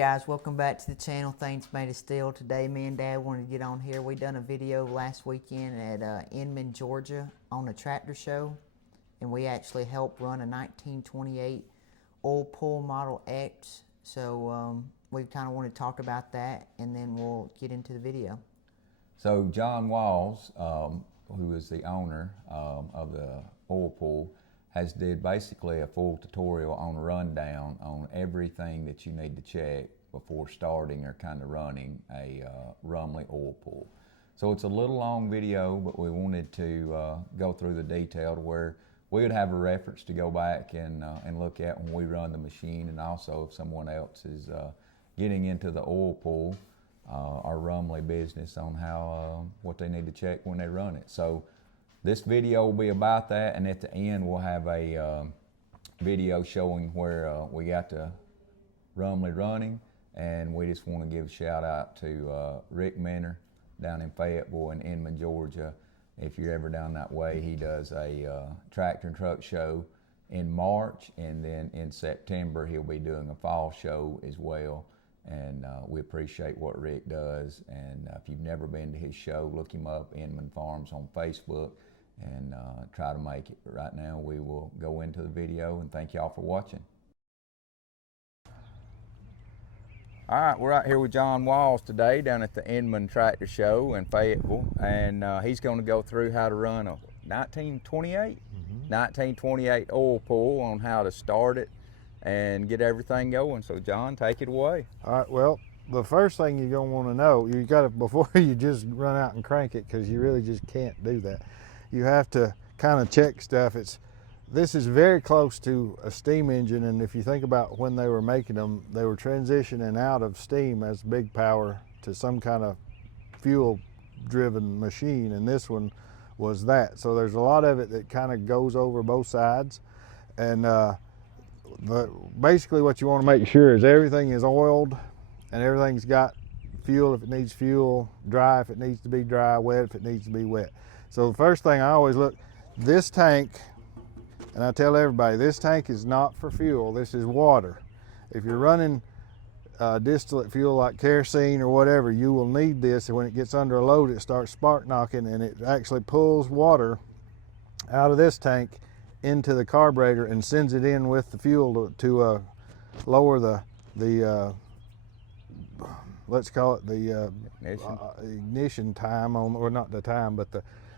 guys, welcome back to the channel. Things Made of Steel. Today me and Dad wanted to get on here. We done a video last weekend at Inman, Georgia on a tractor show, and we actually helped run a 1928 Oilpull Model X. So we kind of want to talk about that, and then we'll get into the video. So John Walls, who is the owner of the Oilpull, has did basically a full tutorial on a rundown on everything that you need to check before starting or kind of running a Rumely Oilpull. So it's a little long video, but we wanted to go through the detail to where we would have a reference to go back and look at when we run the machine, and also if someone else is getting into the Oilpull or Rumely business on how what they need to check when they run it. So this video will be about that, and at the end we'll have a video showing where we got to Rumely running, and we just want to give a shout out to Rick Minner down in Fayetteville and Inman, Georgia. If you're ever down that way, he does a tractor and truck show in March, and then in September he'll be doing a fall show as well. And we appreciate what Rick does, and if you've never been to his show, look him up, Inman Farms, on Facebook, and try to make it. But right now we will go into the video, and thank y'all for watching. All right, we're out here with John Walls today down at the Inman Tractor Show in Fayetteville, and he's going to go through how to run a 1928 Oilpull, on how to start it and get everything going. So John, take it away. All right, well, the first thing you're going to want to know, you got to, before you just run out and crank it, because you really just can't do that, you have to kind of check stuff. This is very close to a steam engine, and if you think about when they were making them, they were transitioning out of steam as big power to some kind of fuel driven machine, and this one was that. So there's a lot of it that kind of goes over both sides, and basically what you want to make sure is everything is oiled and everything's got fuel if it needs fuel, dry if it needs to be dry, wet if it needs to be wet. So the first thing I always look, this tank, and I tell everybody, this tank is not for fuel, this is water. If you're running distillate fuel like kerosene or whatever, you will need this, and when it gets under a load it starts spark knocking, and it actually pulls water out of this tank into the carburetor and sends it in with the fuel to lower the let's call it the ignition time on, or not the time, but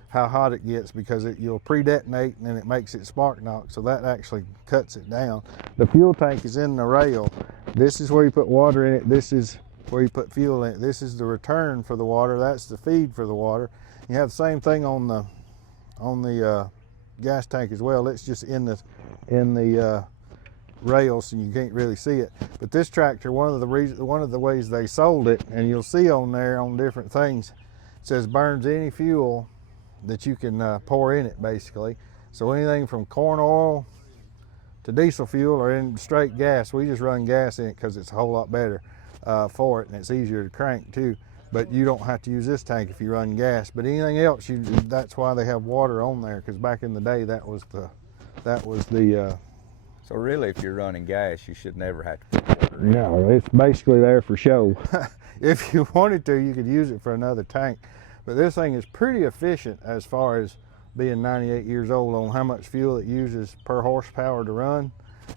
how hot it gets, because you'll pre-detonate and then it makes it spark knock, so that actually cuts it down. The fuel tank is in the rail. This is where you put water in it, this is where you put fuel in it. This is the return for the water, that's the feed for the water. You have the same thing on the gas tank as well. It's just in the rails, and you can't really see it. But this tractor, one of the ways they sold it, and you'll see on there on different things, it says burns any fuel that you can pour in it, basically. So anything from corn oil to diesel fuel or in straight gas. We just run gas in it because it's a whole lot better for it, and it's easier to crank too. But you don't have to use this tank if you run gas. But anything else, that's why they have water on there, because back in the day that was the So really, if you're running gas, you should never have to put water in. No, it's basically there for show. If you wanted to, you could use it for another tank. But this thing is pretty efficient as far as being 98 years old on how much fuel it uses per horsepower to run.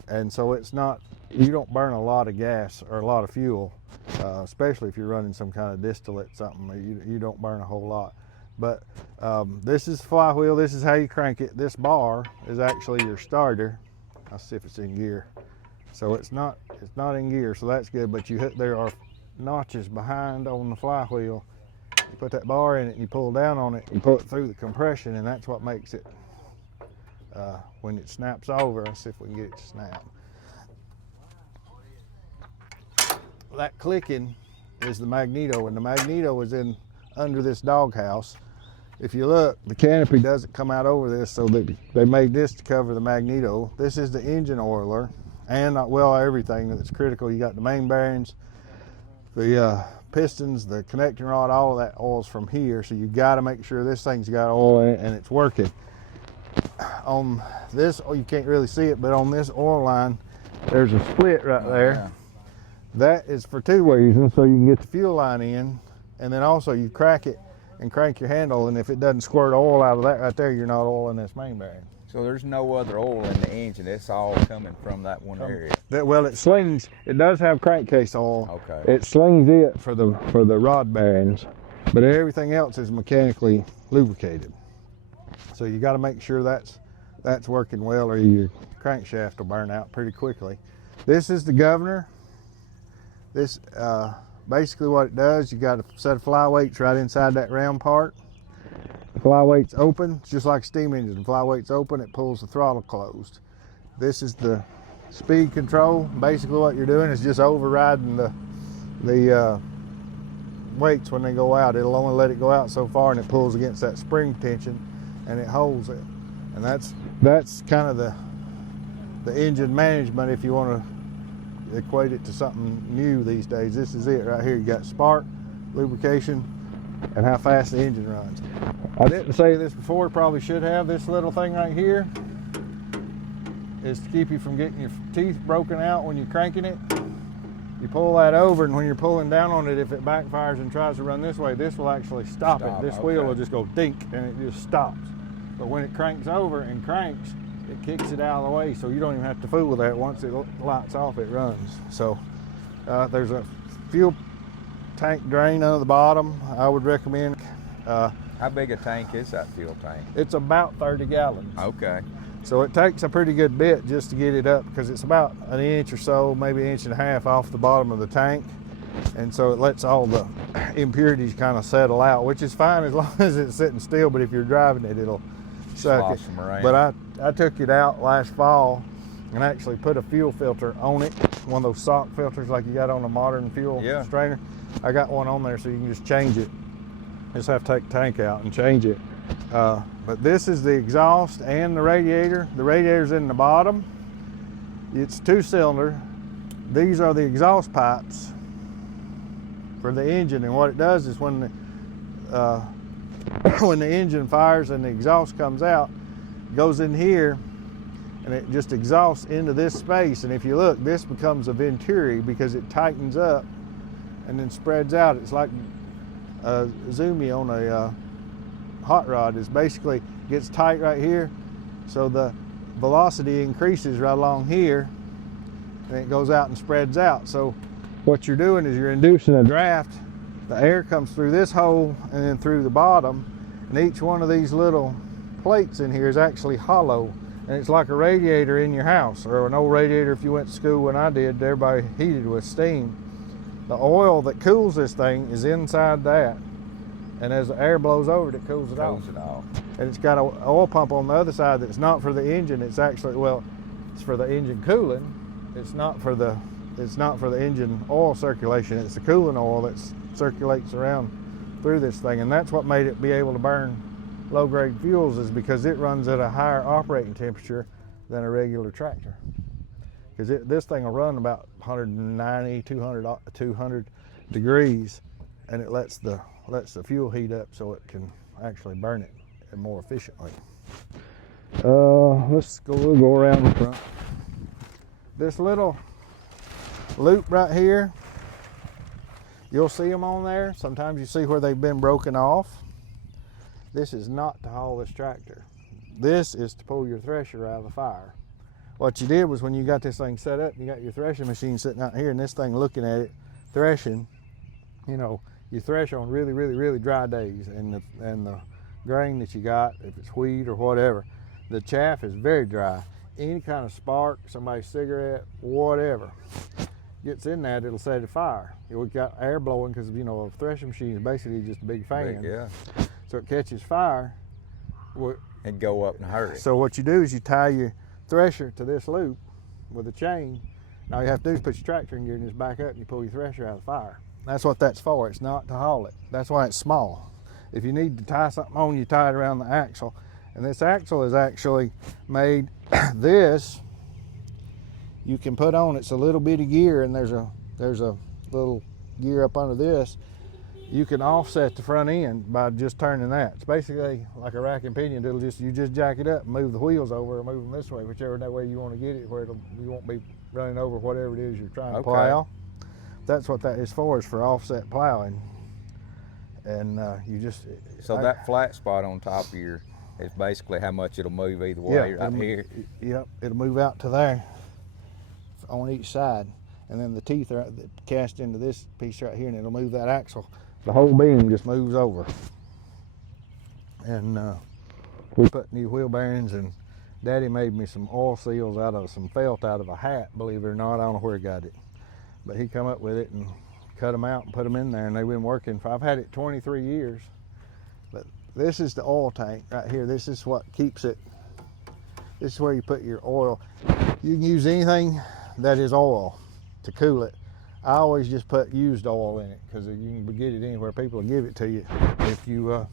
And so it's not, you don't burn a lot of gas or a lot of fuel, especially if you're running some kind of distillate something. You don't burn a whole lot. But this is the flywheel, this is how you crank it. This bar is actually your starter. I'll see if it's in gear. So it's not in gear, so that's good. But there are notches behind on the flywheel. You put that bar in it and you pull down on it, you pull it through the compression, and that's what makes it, when it snaps over, let's see if we can get it to snap. That clicking is the magneto, and the magneto is under this doghouse. If you look, the canopy doesn't come out over this, so they made this to cover the magneto. This is the engine oiler, and well, everything that's critical. You got the main bearings, the pistons, the connecting rod, all of that oil's from here, so you got to make sure this thing's got oil in it and it's working. On this, you can't really see it, but on this oil line, there's a split right there. That is for two reasons. So you can get the fuel line in, and then also you crack it and crank your handle, and if it doesn't squirt oil out of that right there, you're not oiling this main bearing. So there's no other oil in the engine. It's all coming from that one area. Well, it slings. It does have crankcase oil. Okay. It slings it for the rod bearings, but everything else is mechanically lubricated. So you got to make sure that's working well, or your crankshaft will burn out pretty quickly. This is the governor. This basically what it does. You got a set of flyweights right inside that round part. The flyweight's open, it's just like a steam engine. The flyweight's open, it pulls the throttle closed. This is the speed control. Basically what you're doing is just overriding the weights when they go out. It'll only let it go out so far, and it pulls against that spring tension and it holds it. And that's kind of the engine management, if you want to equate it to something new these days. This is it right here. You got spark, lubrication, and how fast the engine runs. I didn't say this before, probably should have. This little thing right here is to keep you from getting your teeth broken out when you're cranking it. You pull that over, and when you're pulling down on it, if it backfires and tries to run this way, this will actually stop it. This wheel will just go dink, and it just stops. But when it cranks over and cranks, it kicks it out of the way, so you don't even have to fool with that. Once it lights off, it runs. So there's a fuel tank drain under the bottom. I would recommend. How big a tank is that fuel tank? It's about 30 gallons. Okay. So it takes a pretty good bit just to get it up, because it's about an inch or so, maybe an inch and a half off the bottom of the tank. And so it lets all the impurities kind of settle out, which is fine as long as it's sitting still, but if you're driving it, it'll suck it. But I took it out last fall and actually put a fuel filter on it, one of those sock filters like you got on a modern fuel strainer. I got one on there so you can just change it. Just have to take the tank out and change it. But this is the exhaust and the radiator. The radiator's in the bottom. It's 2-cylinder. These are the exhaust pipes for the engine, and what it does is when the engine fires and the exhaust comes out, it goes in here and it just exhausts into this space. And if you look, this becomes a venturi because it tightens up and then spreads out. It's like a zoomie on a hot rod. Is basically gets tight right here, so the velocity increases right along here, and it goes out and spreads out. So what you're doing is you're inducing a draft. The air comes through this hole and then through the bottom, and each one of these little plates in here is actually hollow, and it's like a radiator in your house, or an old radiator if you went to school when I did. Everybody heated with steam. The oil that cools this thing is inside that, and as the air blows over it, it cools it off. And it's got an oil pump on the other side that's not for the engine. It's actually, well, it's for the engine cooling. It's not for the engine oil circulation. It's the cooling oil that circulates around through this thing, and that's what made it be able to burn low-grade fuels, is because it runs at a higher operating temperature than a regular tractor. Because this thing will run about 190, 200 degrees, and it lets the fuel heat up so it can actually burn it more efficiently. We'll go around the front. This little loop right here, you'll see them on there. Sometimes you see where they've been broken off. This is not to haul this tractor. This is to pull your thresher out of the fire. What you did was, when you got this thing set up, you got your threshing machine sitting out here, and this thing looking at it, threshing. You know, you thresh on really, really, really dry days, and the grain that you got, if it's wheat or whatever, the chaff is very dry. Any kind of spark, somebody's cigarette, whatever, gets in that, it'll set it fire. We got air blowing because, you know, a threshing machine is basically just a big fan. So it catches fire. And go up in a hurry. So what you do is you tie your thresher to this loop with a chain. All you have to do is put your tractor in gear and just back up, and you pull your thresher out of the fire. That's what that's for. It's not to haul it. That's why it's small. If you need to tie something on, you tie it around the axle. And this axle is actually made, this you can put on. It's a little bitty gear, and there's a little gear up under this. You can offset the front end by just turning that. It's basically like a rack and pinion. You just jack it up and move the wheels over, or move them this way, whichever way you want to get it, where you won't be running over whatever it is you're trying to plow. that's what that is for offset plowing. And you just So that flat spot on top of your is basically how much it'll move either way right here. Yep, it'll move out to there on each side, and then the teeth are cast into this piece right here, and it'll move that axle. The whole beam just moves over. And we put new wheel bearings, and Daddy made me some oil seals out of some felt out of a hat, believe it or not. I don't know where he got it, but he come up with it and cut them out and put them in there, and they've been working for, I've had it 23 years. But this is the oil tank right here. This is what keeps it. This is where you put your oil. You can use anything that is oil to cool it. I always just put used oil in it because you can get it anywhere. People will give it to you if you.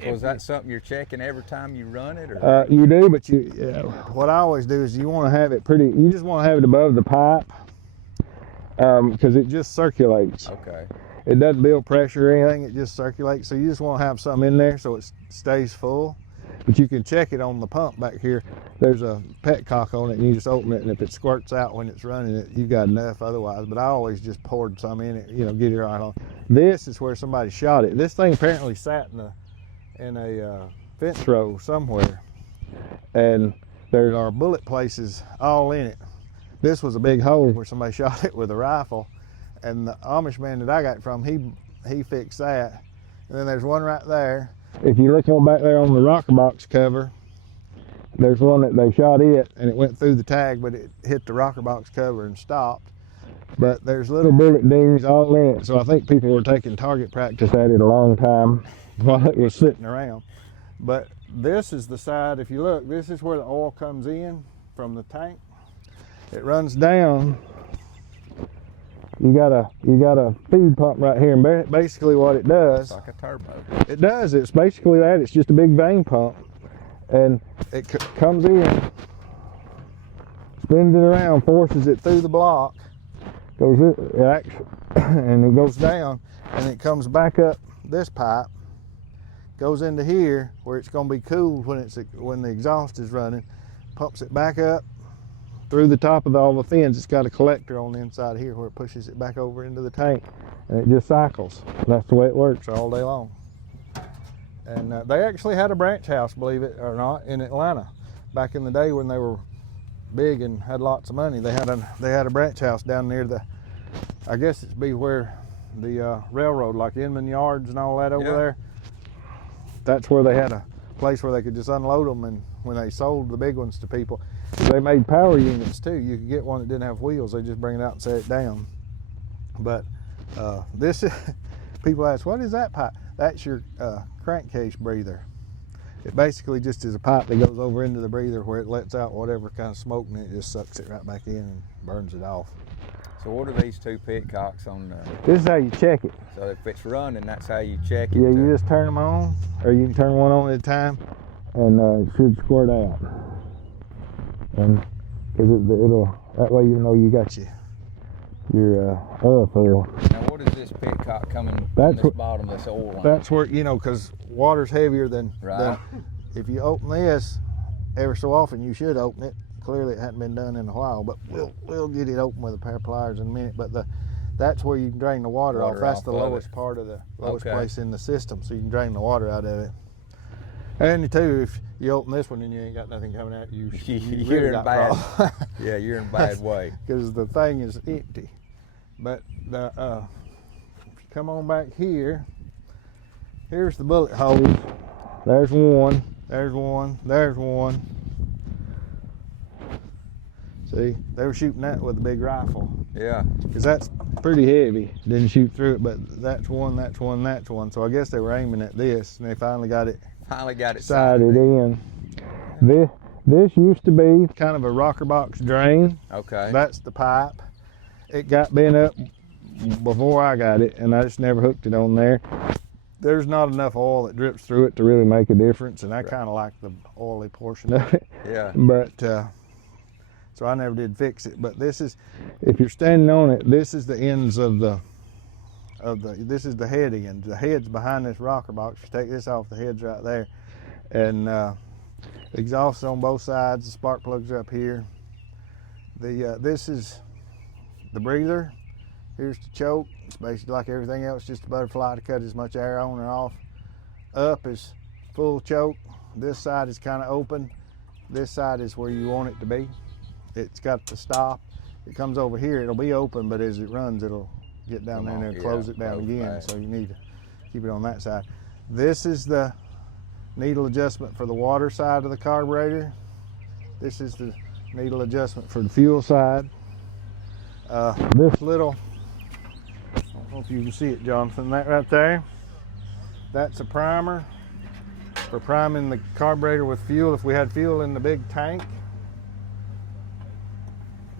So is that something you're checking every time you run it, or? You do, but what I always do is you want to have it pretty. You just want to have it above the pipe because it just circulates. Okay. It doesn't build pressure or anything. It just circulates. So you just want to have something in there so it stays full. But you can check it on the pump back here. There's a petcock on it, and you just open it, and if it squirts out when it's running it, you've got enough otherwise. But I always just poured some in it, get it right on. This is where somebody shot it. This thing apparently sat in a fence row somewhere, and there are bullet places all in it. This was a big hole where somebody shot it with a rifle, and the Amish man that I got it from, he fixed that. And then there's one right there. If you look on back there on the rocker box cover, there's one that they shot it, and it went through the tag, but it hit the rocker box cover and stopped. But there's little bullet dings all in it, so I think people were taking target practice at it a long time while it was sitting around. But this is the side, if you look, this is where the oil comes in from the tank. It runs down. You got a feed pump right here, and basically what it does, It's like a turbo. it does, it's basically that. It's just a big vein pump, and it comes in, spins it around, forces it through the block, and it goes down, and it comes back up this pipe, goes into here where it's going to be cooled when the exhaust is running, pumps it back up through the top of all the fins. It's got a collector on the inside here where it pushes it back over into the tank, and it just cycles. That's the way it works all day long. And they actually had a branch house, believe it or not, in Atlanta back in the day when they were big and had lots of money. They had a branch house down near I guess it'd be where the railroad, like Inman Yards and all that over there. That's where they had a place where they could just unload them, and when they sold the big ones to people, they made power units too. You could get one that didn't have wheels. They just bring it out and set it down. But this is, people ask, what is that pipe? That's your crankcase breather. It basically just is a pipe that goes over into the breather where it lets out whatever kind of smoke, and it just sucks it right back in and burns it off. So what are these two petcocks on there? This is how you check it. So if it's running, that's how you check it? Yeah, you just turn them on, or you can turn one on at a time, and it should squirt out. And because it'll, that way you know you got your oil fill. Now what is this petcock coming from this bottom, this oil line? That's where, because water's heavier than if you open this, every so often you should open it. Clearly it hadn't been done in a while, but we'll get it open with a pair of pliers in a minute. But that's where you can drain the water off. That's the lowest part of the lowest place in the system, so you can drain the water out of it. And too, if you open this one and you ain't got nothing coming out, you're really in bad. Yeah, you're in bad way because the thing is empty. But if you come on back here, here's the bullet holes. There's one. There's one. There's one. See, they were shooting that with a big rifle. Yeah. Because that's pretty heavy. Didn't shoot through it, but that's one, that's one, that's one. So I guess they were aiming at this, and they finally got it sighted in. This used to be kind of a rocker box drain. Okay. That's the pipe. It got bent up before I got it, and I just never hooked it on there. There's not enough oil that drips through it to really make a difference, and I kind of like the oily portion of it. Yeah. But so I never did fix it. But this is, if you're standing on it, this is the ends of this is the head end. The head's behind this rocker box. You take this off, the head's right there. And the exhaust's on both sides. The spark plugs are up here. This is the breather, Here's the choke. It's basically like everything else, just a butterfly to cut as much air on and off. Up is full choke. This side is kind of open. This side is where you want it to be. It's got the stop. It comes over here, it'll be open, but as it runs, it'll get down there and it'll close it down again. So you need to keep it on that side. This is the needle adjustment for the water side of the carburetor. This is the needle adjustment for the fuel side. This little, I don't know if you can see it, Jonathan, that right there, that's a primer for priming the carburetor with fuel. If we had fuel in the big tank,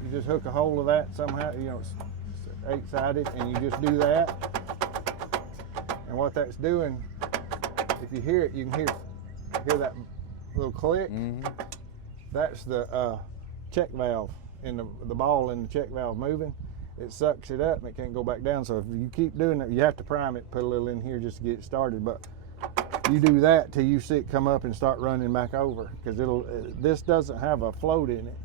you just hook a hold of that somehow, you know, it's 8-sided, and you just do that. And what that's doing, if you hear it, you can hear that little click. Mm-hmm. That's the check valve, in the ball in the check valve moving. It sucks it up and it can't go back down. So if you keep doing it, you have to prime it, put a little in here just to get it started. But you do that till you see it come up and start running back over, because this doesn't have a float in it.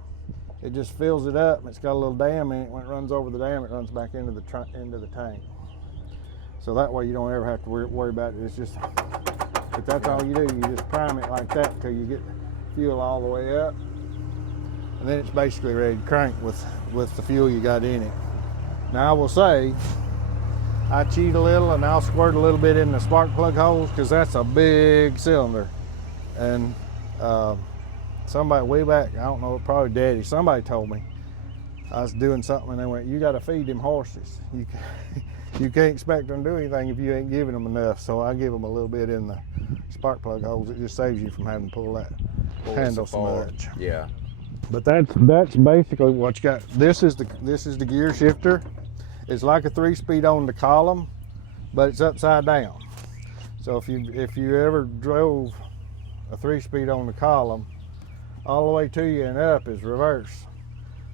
It just fills it up, and it's got a little dam in it. When it runs over the dam, it runs back into the tank. So that way you don't ever have to worry about it. It's just, if that's all you do, you just prime it like that till you get fuel all the way up, and then it's basically ready to crank with the fuel you got in it. Now I will say, I cheat a little and I'll squirt a little bit in the spark plug holes, because that's a big cylinder. And somebody way back, I don't know, probably Daddy, somebody told me, I was doing something and they went, you got to feed them horses. You can't expect them to do anything if you ain't giving them enough. So I give them a little bit in the spark plug holes. It just saves you from having to pull that handle so much. Yeah. But that's basically what you got. This is the gear shifter. It's like a 3-speed on the column, but it's upside down. So if you ever drove a 3-speed on the column, all the way to you and up is reverse.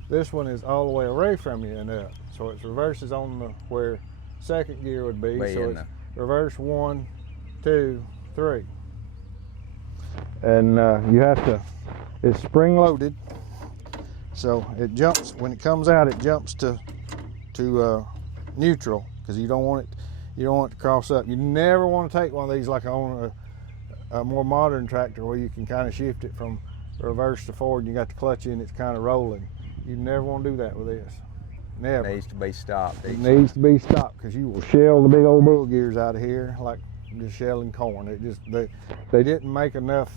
This one is all the way away from you and up. So it's reverses on where second gear would be. So it's reverse 1, 2, 3. And you have to, it's spring loaded. So it jumps, when it comes out, it jumps to neutral, because you don't want it to cross up. You never want to take one of these like on a more modern tractor where you can kind of shift it from reverse to forward and you got the clutch in, it's kind of rolling. You never want to do that with this. Never. It needs to be stopped. It needs to be stopped, because you will shell the big old bull gears out of here like just shelling corn. It just, they didn't make enough.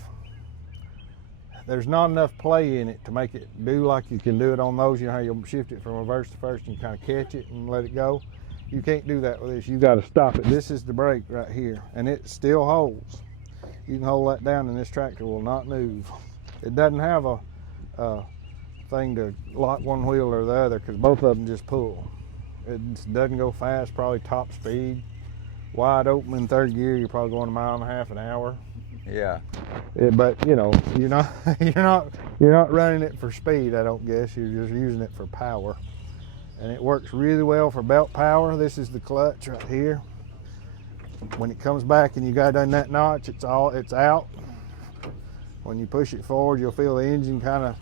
There's not enough play in it to make it do like you can do it on those. You know how you'll shift it from reverse to first and kind of catch it and let it go? You can't do that with this. You got to stop it. This is the brake right here, and it still holds. You can hold that down and this tractor will not move. It doesn't have a thing to lock one wheel or the other, because both of them just pull. It doesn't go fast, probably top speed. Wide open in third gear, you're probably going 1.5 miles an hour. Yeah. But you know, you're not running it for speed, I don't guess. You're just using it for power. And it works really well for belt power. This is the clutch right here. When it comes back and you got done that notch, it's out. When you push it forward, you'll feel the engine kind of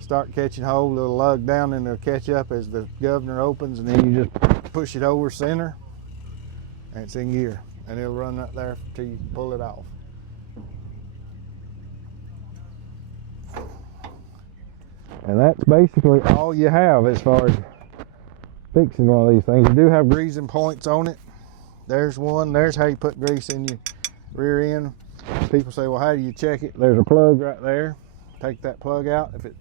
start catching hold. It'll lug down and it'll catch up as the governor opens, and then you just push it over center and it's in gear, and it'll run right there till you pull it off. And that's basically all you have as far as fixing one of these things. You do have greasing points on it. There's one. There's how you put grease in your rear end. People say, well, how do you check it? There's a plug right there. Take that plug out. If it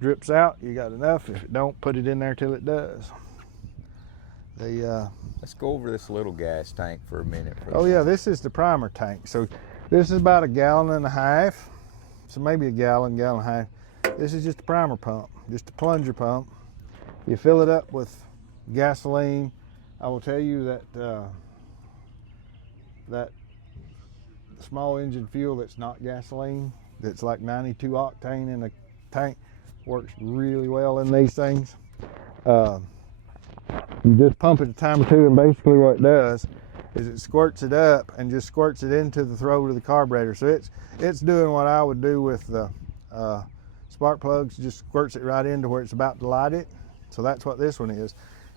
drips out, you got enough. If it don't, put it in there till it does. Let's go over this little gas tank for a minute. Oh yeah, this is the primer tank. So this is about 1.5 gallons. So maybe a gallon and a half. This is just a primer pump, just a plunger pump. You fill it up with gasoline. I will tell you that that small engine fuel that's not gasoline, that's like 92 octane in a tank, works really well in these things. You just pump it a time or two, and basically what it does is it squirts it up and just squirts it into the throat of the carburetor. So it's doing what I would do with the spark plugs, just squirts it right into where it's about to light it. So that's what this one is.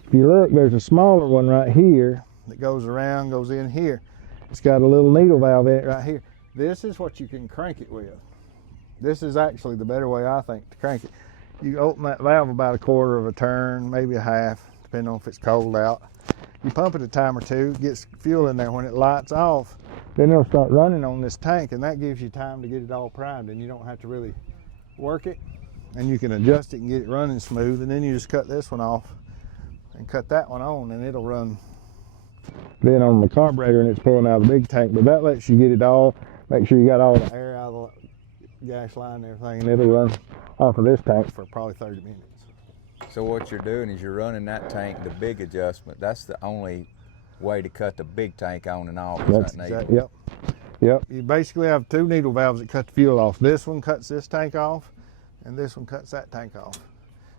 If you look, there's a smaller one right here that goes around, goes in here. It's got a little needle valve in it right here. This is what you can crank it with. This is actually the better way, I think, to crank it. You open that valve about a quarter of a turn, maybe a half, depending on if it's cold out. You pump it a time or two, gets fuel in there. When it lights off, then it'll start running on this tank, and that gives you time to get it all primed, and you don't have to really work it, and you can adjust it and get it running smooth. And then you just cut this one off and cut that one on, and it'll run then on the carburetor, and it's pulling out of the big tank. But that lets you get it all, make sure you got all the air out of the gas line and everything, and it'll run off of this tank for probably 30 minutes. So what you're doing is you're running that tank, the big adjustment. That's the only way to cut the big tank on and off. That's exactly, yep. You basically have two needle valves that cut the fuel off. This one cuts this tank off, and this one cuts that tank off.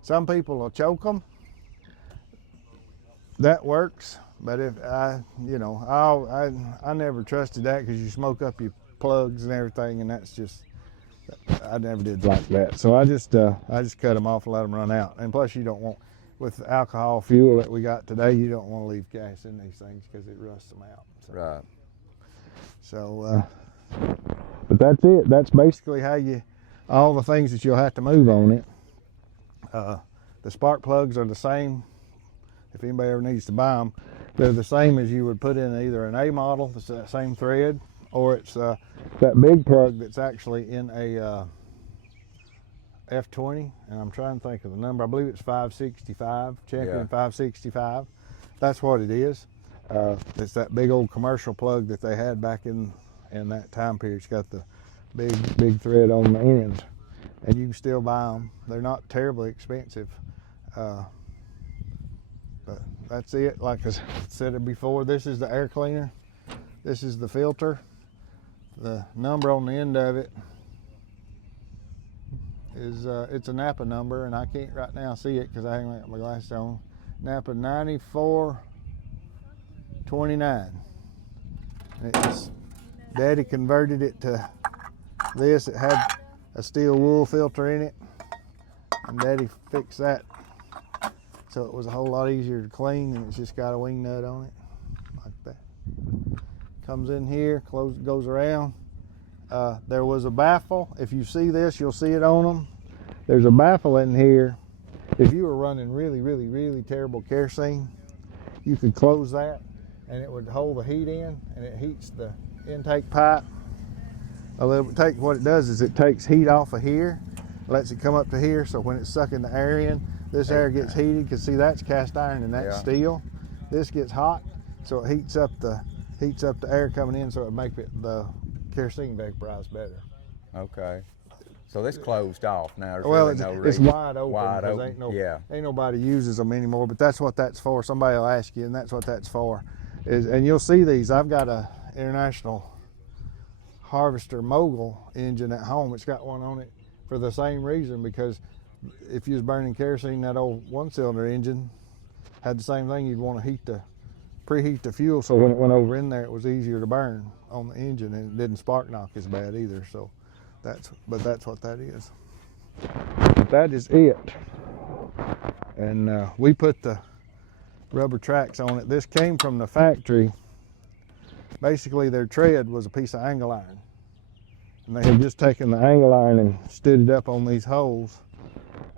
Some people will choke them. That works, but if I never trusted that, because you smoke up your plugs and everything, and that's just, I never did like that. So I just cut them off and let them run out. And plus, you don't want, with the alcohol fuel that we got today, you don't want to leave gas in these things because it rusts them out. So, Right. So, but that's it. That's basically how all the things that you'll have to move on it. The spark plugs are the same. If anybody ever needs to buy them, they're the same as you would put in either an A model, it's that same thread, or it's that big plug that's actually in a F20, and I'm trying to think of the number. I believe it's 565, Champion 565. That's what it is. It's that big old commercial plug that they had back in that time period. It's got the big thread on the ends, and you can still buy them. They're not terribly expensive. But that's it. Like I said before, this is the air cleaner. This is the filter. The number on the end of it is it's a Napa number, and I can't right now see it because I haven't got my glasses on. Napa 9429. Daddy converted it to this. It had a steel wool filter in it, and Daddy fixed that so it was a whole lot easier to clean, and it's just got a wing nut on it like that. Comes in here, goes around. There was a baffle. If you see this, you'll see it on them. There's a baffle in here. If you were running really terrible kerosene, you could close that, and it would hold the heat in, and it heats the intake pipe a little bit. What it does is it takes heat off of here, lets it come up to here, so when it's sucking the air in, this air gets heated, because see, that's cast iron and that's steel. This gets hot, so it heats up the air coming in, so it makes the kerosene vaporize better. Okay. So this closed off now. Well, really it's wide open. Wide open. Ain't nobody uses them anymore, but that's what that's for. Somebody will ask you, and that's what that's for. And you'll see these. I've got a International Harvester Mogul engine at home. It's got one on it for the same reason, because if you was burning kerosene, that old one-cylinder engine had the same thing. You'd want to preheat the fuel, so when it went over in there, it was easier to burn on the engine, and it didn't spark knock as bad either. So that's what that is. But that is it. And we put the rubber tracks on it. This came from the factory. Basically, their tread was a piece of angle iron, and they had just taken the angle iron and stood it up on these holes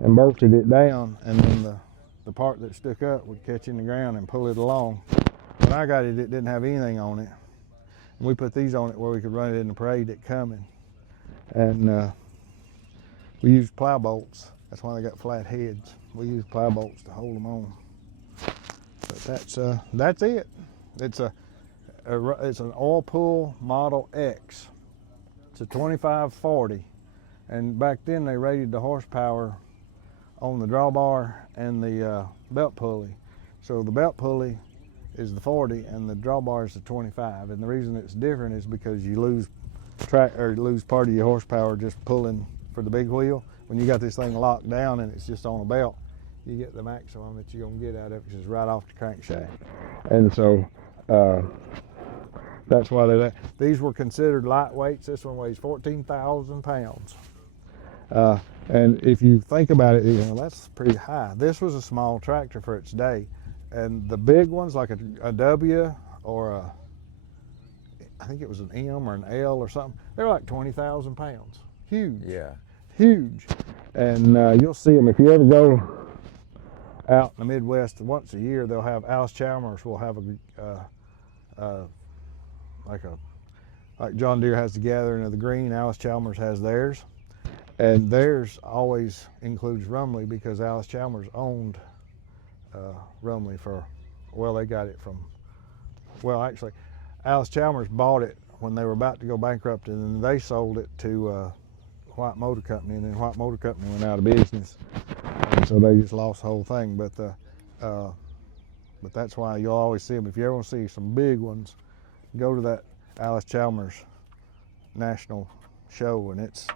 and bolted it down, and then the part that stuck up would catch in the ground and pull it along. When I got it, it didn't have anything on it. And we put these on it where we could run it in the parade at coming. And we used plow bolts. That's why they got flat heads. We use plow bolts to hold them on. But that's it. It's an Oilpull Model X. It's a 2540, and back then they rated the horsepower on the drawbar and the belt pulley. So the belt pulley is the 40 and the drawbar is the 25. And the reason it's different is because you lose part of your horsepower just pulling for the big wheel. When you got this thing locked down and it's just on a belt, you get the maximum that you're gonna get out of it, which is right off the crankshaft. And so that's why they're that. These were considered lightweights. This one weighs 14,000 pounds. And if you think about it, that's pretty high. This was a small tractor for its day. And the big ones, like a W or I think it was an M or an L or something, they're like 20,000 pounds. Huge. Yeah. Huge. And you'll see them if you ever go out in the Midwest. Once a year, they'll have Alice Chalmers will have like John Deere has the Gathering of the Green. Alice Chalmers has theirs, and theirs always includes Rumely because Alice Chalmers owned Rumely they got it from, actually, Alice Chalmers bought it when they were about to go bankrupt, and then they sold it to White Motor Company, and then White Motor Company went out of business, and so they just lost the whole thing. But that's why you'll always see them. If you ever want to see some big ones, go to that Alice Chalmers National Show, and it's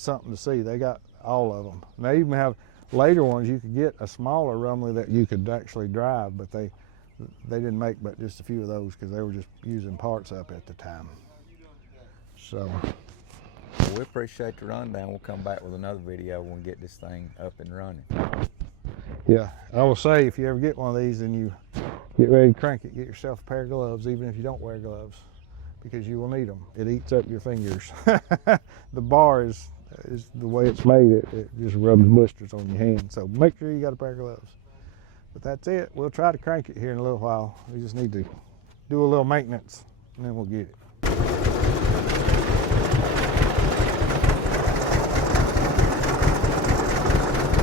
something to see. They got all of them. And they even have later ones. You could get a smaller Rumely that you could actually drive, but they didn't make but just a few of those because they were just using parts up at the time. So. Well, we appreciate the rundown. We'll come back with another video when we get this thing up and running. Yeah, I will say if you ever get one of these and you get ready to crank it, get yourself a pair of gloves, even if you don't wear gloves, because you will need them. It eats up your fingers. The bar is the way it's made. It just rubs blisters on your hand. So make sure you got a pair of gloves. But that's it. We'll try to crank it here in a little while. We just need to do a little maintenance, and then we'll get it.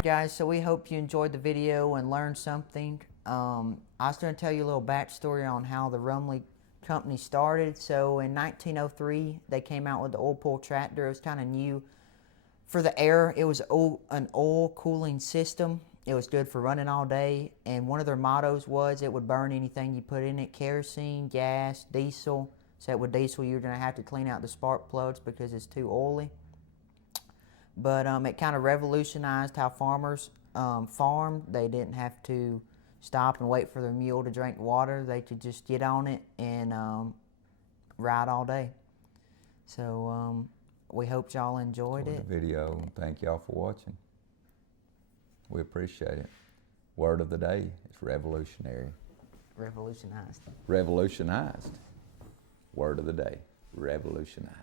Guys, so we hope you enjoyed the video and learned something. I was going to tell you a little backstory on how the Rumely company started. So in 1903, they came out with the Oilpull tractor. It was kind of new for the air. It was an oil cooling system. It was good for running all day. And one of their mottos was it would burn anything you put in it: kerosene, gas, diesel. So with diesel, you're going to have to clean out the spark plugs because it's too oily. But it kind of revolutionized how farmers farmed. They didn't have to stop and wait for their mule to drink water. They could just get on it and ride all day. So we hope y'all enjoyed it. The video. Thank y'all for watching. We appreciate it. Word of the day is revolutionary. Revolutionized. Revolutionized. Word of the day, revolutionized.